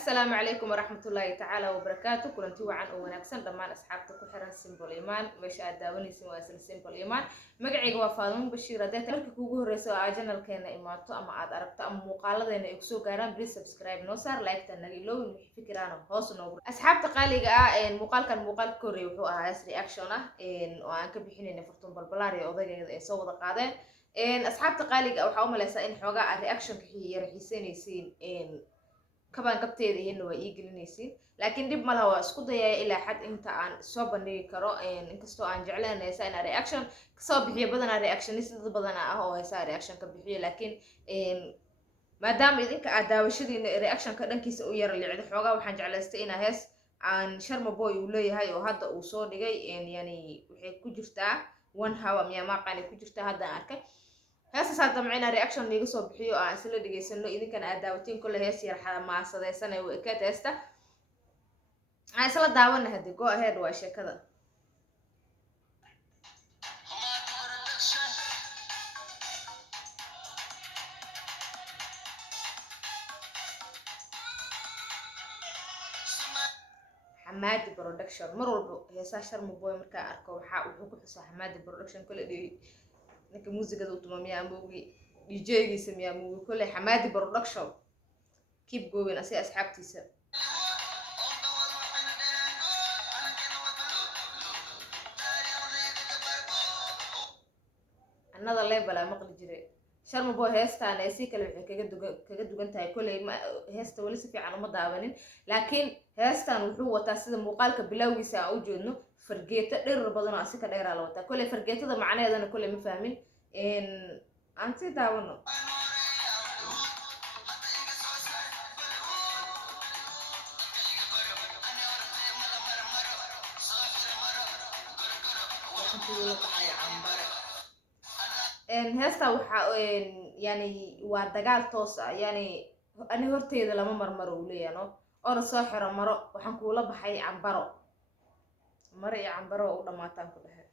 السلام عليكم ورحمة الله تعالى وبركاته. كلنتي وعن وناكسن دمان أصحابتك وحرن سيمبل إيمان مش أداوني سواسل سيمبل إيمان مقعي وفاضون بشيرة ده ترك كوجو رسوا عجنا كان إيمانتو أما عاد عرفت أم مقالة إن يكسو قارن بليز سبسكرايب نوصار لايك تنقي لو فكرانه هوس نور أصحاب تقالي إن مقال كان مقال كوري وحوها هاس رياكشنه إن وأنا كبيحين إن فرتون بالبلاري أو ضيق صوت قاعدة إن أصحاب تقالي أو حوم لسا إن حوجا الرياكشن كهي رحيسين يسين إن كمان قبتي إنه يجلنيسين لكن دب ما هو اسكت يا إلى حد أنت عن صوب إني كرا إن كستو عن جعلنا يسأل رياكشن كصوب هي بدنا رياكشن يصير بدنا هو يسأل رياكشن كبيحية لكن إن ما دام إذا كأدا وشدي رياكشن كذا كيس وير اللي عند حوجا وحنج على استئنا هس عن شرم بوي ولا هاي وهذا وصور جاي إن يعني وحي كجرتا وان هوا ميا ما قاني كجرتا هذا أركه هسه صار معنا رياكشن اللي يقصوا بحيو أسئلة دقيسنو إذا كان أداوتين كل هي سير مع صدى سنة وإكات هسه أسئلة دعوانا هدي جو أهيد وأشياء كذا حمادي برودكشن مرة هي شرم بوي مركا أركو وحكو حسا حمادي برودكشن كل دي نك موسيقى ذو تمامية موجي يجي يسميها موجي كل حمادي برودكشن keep going أسي أصحابتي سر another level ama qali jiray sharma boy heestaan ay si kale waxay kaga dugan tahay kulay heesta wali si fiican uma daawanin laakiin heestaan wuxuu wataa sida muuqaalka bilowgiisa aan u jeedno fargeeto dheer badan oo asika dheer la wataa kulay fargeetada macnaheedana kulay ma fahmin aan si daawano heesta waxa يعني waa dagaal toos ah yani ani horteeda lama marmaro u leeyano oo soo xiro maro waxaan kuula baxay cambaro maro iyo cambaro u dhamaataan ku dhahay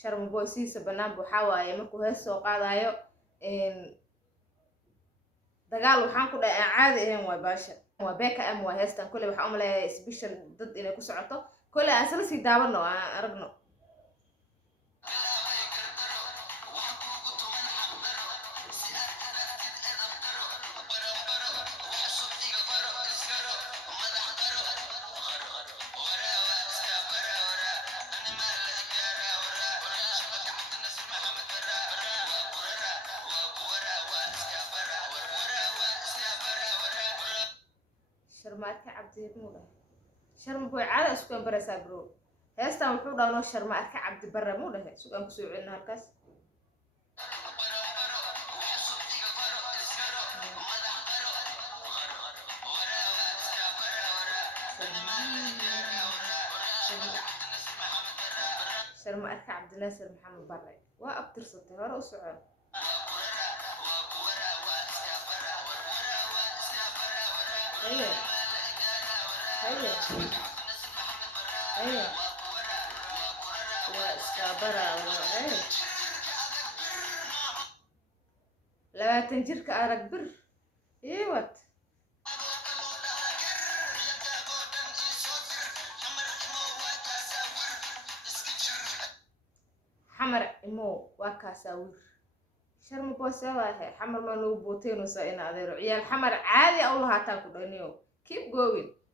sharma boy siisa banaan waxa waaye markuu hees soo qaadayo dagaal waxaan ku dhahay caadi ahayn waa baasha waa beeka am waa heestan kulay waxa u maleeyahay special dad inay ku socoto kulay asal si daawano aragno شرماتك عبد مولا شرم بوي عادة سكان برا سابرو هستا وحول دانو شرماتك عبد برا مولا سكان كسوع عنا هالكاس شرماتك عبد ناصر محمد برا وأبتر صوتي هرا وسعر ايوه ايوه واسكابرا ايوه لا تنجرك ارق بر ايوه حمر مو وكاساور شرم بوسوا حمر ما لو بوتين وسائنا عذيرو عيال حمر عادي او لها تاكو دنيو keep going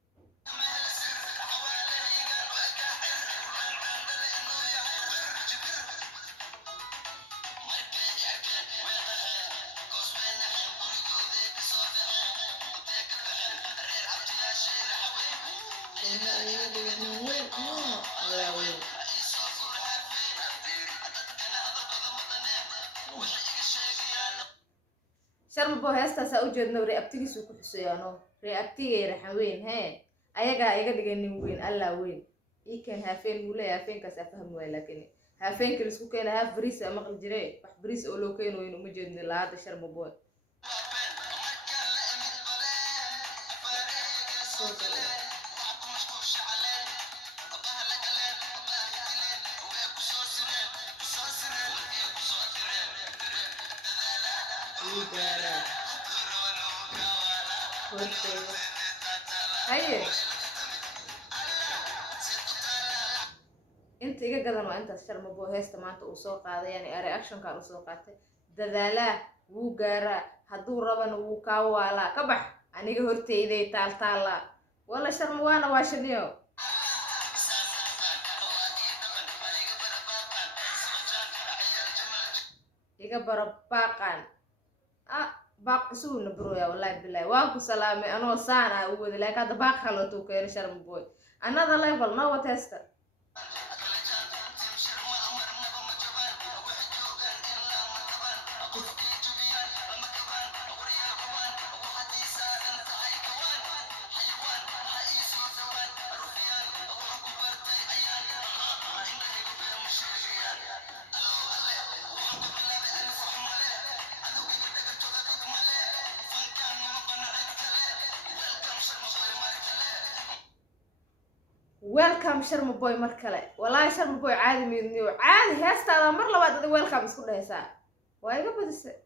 شرم بو هستا سأوجدنا ريابتيجي سوق حسيانو ريابتيجي رحوين هاي أيجا دقني وين ألا وين كان هافين ولا هافين كسافهم ولا لكن هافين كرسكو كان هاف بريس أمقل جري وح بريس أولو كانوا وين ومجدنا لا هذا شرم بو haye inta iga gadan waa intaas sharma boy heesta maanta uu soo qaaday yani reactionkan uu soo qaatay dadaalaa wuu gaaraa hadduu rabana wuu kaa waalaa ka bax aniga horteyday taaltaala wala sharma waana waa shaniyo iga bara baaqan baaq cusubna broya wallahi billahi waan ku salaamay anoo saan u wada laakiin hadda baaq kale tuu keenay sharma boy another level no tester welcome sharma boy mar kale wallahi sharma boy caadi miidniyo caadi heestaada mar labaad adiga welcome isku dhahaysaa waa iga badisay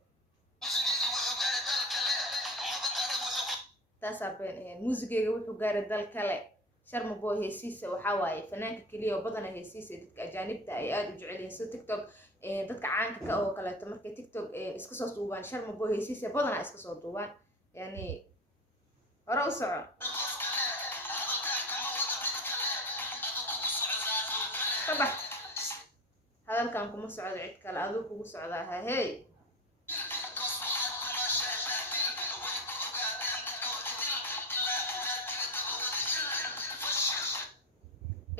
taasaa been ahayn muusigeyga wuxuu gaaray dal kale sharma boy heesiisa waxaa waaye fanaanka keliya oo badana heesiisa dadka ajaanibta ay aada u jecel yihiin sida tiktok dadka caanka ka oo kaleeto markay tiktok iska soo duubaan sharma boy heesiisa badana iska soo duubaan yani hore u soco kabax hadalkan kuma socdo cid kale aduu kugu socdaa hahey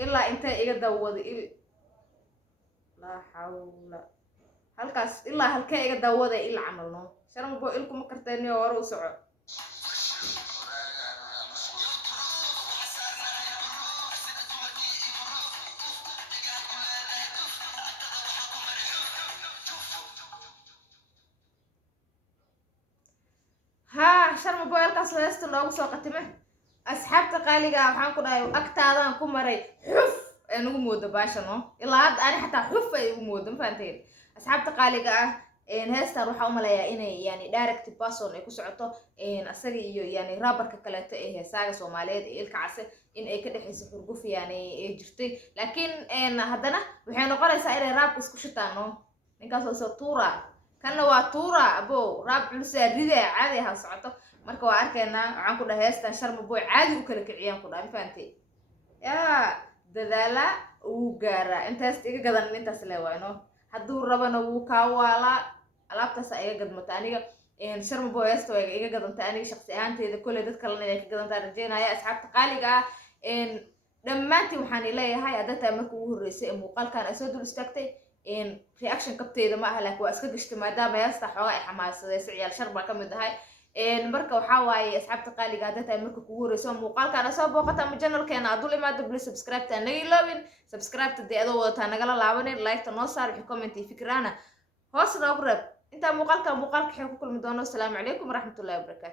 ilaa intee iga daawada il laa xawla halkaas ilaa halkee iga daawada il camal no sharma boy il kuma karteeniyo hore u soco sharma boy halkaas heesta noogu soo qatime asxaabta qaaliga waxaan ku dhahay agtaadaan ku maray xuf ee nagu moodo baasha no ilaa hadda ani xataa xuf ay ugu moodo ma fahanteen asxaabta qaaliga heestan waxaa u maleeyaa inay yani direct person ay ku socoto asaga iyo yani raabarka kaleeto ee heesaaga soomaaliyeed ee ilka case in ay ka dhexayso xurguf yani ee jirtay laakiin haddana waxay noqonaysaa inay raabka isku shitaan no ninkaas oo soo tuura kanna waa tuura abo raab culusaa rida caadi ha socoto marka waa arkaynaa waxaan ku dhahay heestan sharma boy caadi u kala kiciyaan ku dhahay ma fahantay yaa dadaala wuu gaaraa intaas iga gadan intaas le wayno hadduu rabana wuu kaa waalaa alaabtaas iga gadmata aniga sharma boy heesta waa iga gadanta aniga shaqsi ahaanteeda kolley dad kalena inay ka gadantaa rajeynaya asxaabta qaaliga ah dhammaantiin waxaan leeyahay hadda tahay marka ugu horreysay ee muuqaalkan ay soo dul istaagtay reaction kabteeda ma aha laakiin waa iska gashtay maadaama heesta xoogaa ay xamaasadaysa ciyaal shar baa ka mid ahay marka waxaa waaye asxaabta qaaliga hadda tahay marka kugu horreyso muuqaalkan soo booqata ama channelkeena aad u imaado please subscribe ta naga iloobin subscribe ta dee adoo wadataa nagala laabanin like ta noo saar wixii comment iyo fikrana hoos noogu reeb intaa muuqaalka xeeg ku kulmi doono asalaamu calaykum waraxmatullahi wabarakaatu